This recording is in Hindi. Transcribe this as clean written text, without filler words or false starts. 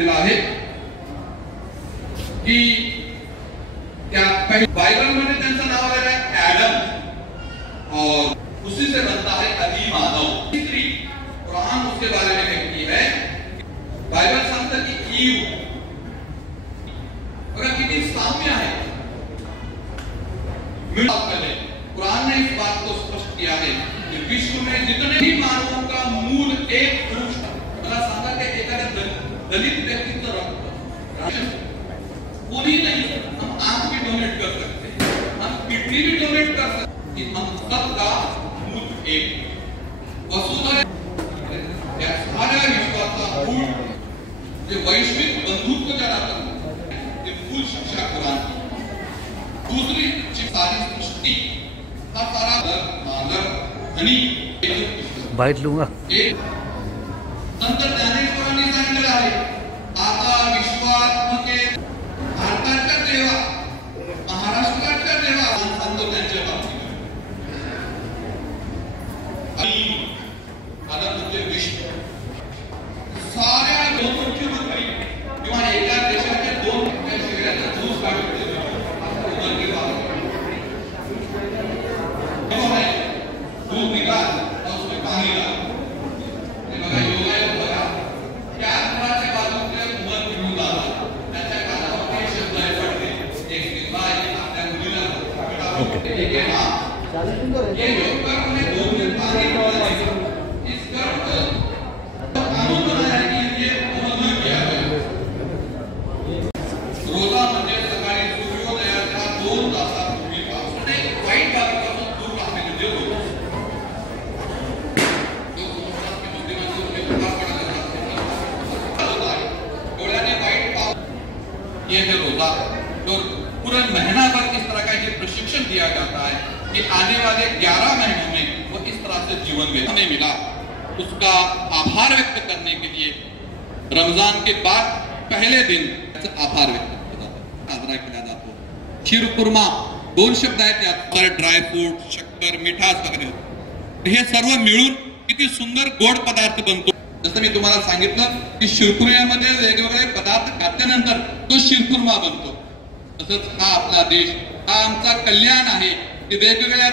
सांगितलेलं आहे की क्या बाइबल में त्यांचं नाव आलेलं आहे एडम और उसी से बनता है आदि मानव। तीसरी कुरान उसके बारे में कहती है, बाइबल सांगतं की ईव बघा किती साम्य आहे। कुरान ने इस बात को स्पष्ट किया है कि विश्व में जितने भी मानवों का मूल एक पुरुष था। मला सांगा कि एखाद्या दलित व्यक्तीचं रक्त कोणी नहीं, हम आंख भी डोनेट कर सकते हैं, हम किडनी भी डोनेट कर सकते हैं, हम सबका मूल एक वसुधैव या साऱ्या विश्वाचा मूळ जे वैश्विक बंधुत्व ज्याला आपण ते मूल शिक्षा कुरान की। दूसरी सारी सृष्टि का सारा मानव धनी बाइट लूंगा। नंतर ज्ञानेश्वरांनी सांगितलं आहे, आता विश्वात्मके भारताच्या देवा महाराष्ट्राच्या देवा सांगतो त्यांच्या बाबतीत आणि आता तुझे विश्व साऱ्या दोन मुख्यमंत्री किंवा एका देशाचे दोन शहरात झूज काढले दूध निकाल और उसमें पानी डाल। बघा योगा बघा त्या घराच्या बाजूला मन घेऊन आला त्याच्या कानावर काही शब्द पडले, एक दिवा आपल्या मुलीला एक हां ये योग कर्म में दूध में पानी डालना, इस कर्म को कानून बनाया कि ये उन्होंने किया है। रोजा म्हणजे सकाळी सूर्योदयाच्या 2 तासापूर्वी पासून एक वाईट बातमीपासून दूर राहणे म्हणजे रोजा। ये जो रोजा तो पूरा महीना भर इस तरह का ये प्रशिक्षण दिया जाता है कि आने वाले 11 महीनों में वो इस तरह से जीवन में हमें मिला, उसका आभार व्यक्त करने के लिए रमजान के बाद पहले दिन आभार व्यक्त साजरा केला जातो। खीर कुर्मा 2 शब्द आहेत त्यात, ड्राय फ्रूट शक्कर मिठास वगैरे हे सर्व मिळून किती सुंदर गोड पदार्थ बनतो। जसं मी तुम्हाला सांगितलं की शिरकुर्म्यामध्ये वेगवेगळे पदार्थ घातल्यानंतर तो शिरकुर्मा बनतो, तसंच हा आपला देश, हा आमचा कल्याण आहे की वेगवेगळ्या